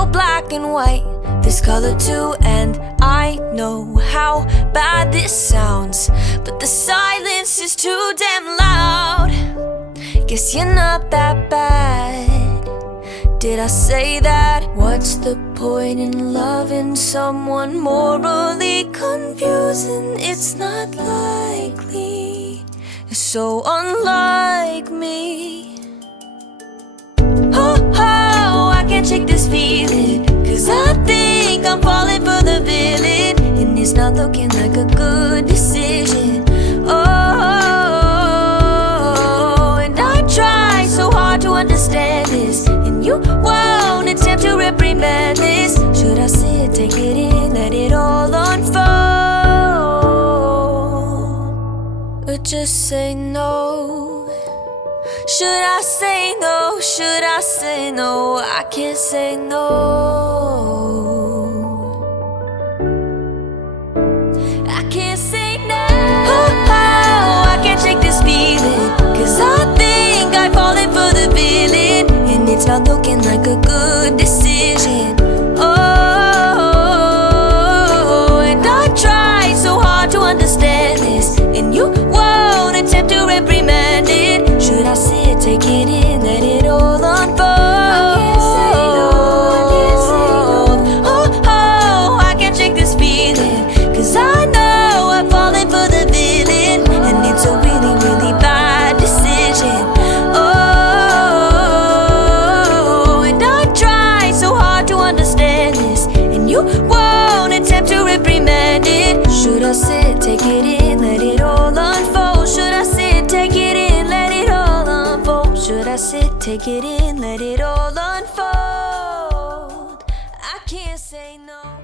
no black and white, there's color too. And I know how bad this sounds, but the silence is too damn loud. Guess you're not that bad. Did I say that? What's the point in loving someone morally confusing? It's not likely, it's so unlike me. Oh, I can't shake this feeling, 'cause I think I'm falling for the villain, and it's not looking like a good decision. Oh, and I try so hard to understand this, and you won't attempt to reprimand this. Should I say it, take it in, let it all unfold, or just say no? Should I say no? Should I say no? I can't say no. I can't say no. Oh, I can't shake this feeling, 'cause I think I've fallen for the villain, and it's not looking like a good decision. Oh, and I try so hard to understand this, and you won't attempt to reprimand it. Should I say it, take it in, let it all unfold? I can't say no, I can't say no. Oh, I can't shake this feeling, 'cause I know I've fallen for the villain, and it's a really, really bad decision. Oh, and I try so hard to understand this, and you won't attempt to reprimand it. Should I say it, take it in, let it all unfold? Should I say it, take it in, let it all unfold? Should I sit, take it in, let it all unfold? I can't say no.